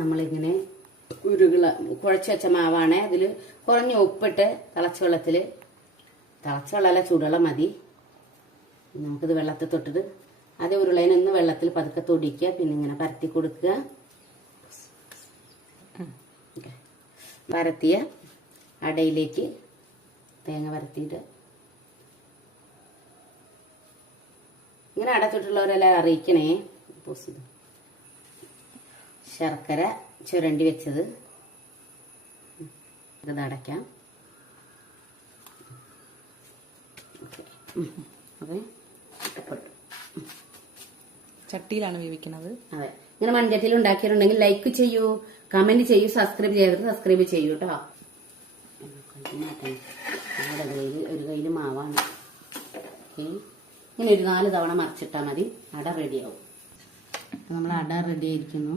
നമ്മളിങ്ങനെ കുഴച്ച് വെച്ച മാവാണ്. അതിൽ കുറഞ്ഞ ഉപ്പിട്ട് തിളച്ച വെള്ളമല്ല, ചൂടുവെള്ളം മതി. നമുക്കിത് വെള്ളത്തിൽ തൊട്ടിട്ട് അതേ ഉരുളേനൊന്ന് വെള്ളത്തിൽ പതുക്കെ തൊടിക്കുക. പിന്നെ ഇങ്ങനെ പരത്തി കൊടുക്കുക. പരത്തിയ അടയിലേക്ക് തേങ്ങ പരത്തിയിട്ട് ഇങ്ങനെ അടച്ചിട്ടുള്ളവരെല്ലാം അറിയിക്കണേ. ശർക്കര ചുരണ്ടി വെച്ചത് ഇത് അടയ്ക്കാം. അതെ, ചട്ടിയിലാണ് വേവിക്കുന്നത്. അതെ, ഇങ്ങനെ മൺചട്ടിയിൽ ഉണ്ടാക്കിയിട്ടുണ്ടെങ്കിൽ ലൈക്ക് ചെയ്യൂ, കമന്റ് ചെയ്യൂ, സബ്സ്ക്രൈബ് ചെയ്തിട്ട് സബ്സ്ക്രൈബ് ചെയ്യൂ കേട്ടോ. ഒരു കയ്യിൽ മാവാണ്. ഇങ്ങനെ ഒരു 4 തവണ മറിച്ചിട്ടാൽ മതി. അട റെഡിയാവും. നമ്മൾ അട റെഡി ആയിരിക്കുന്നു.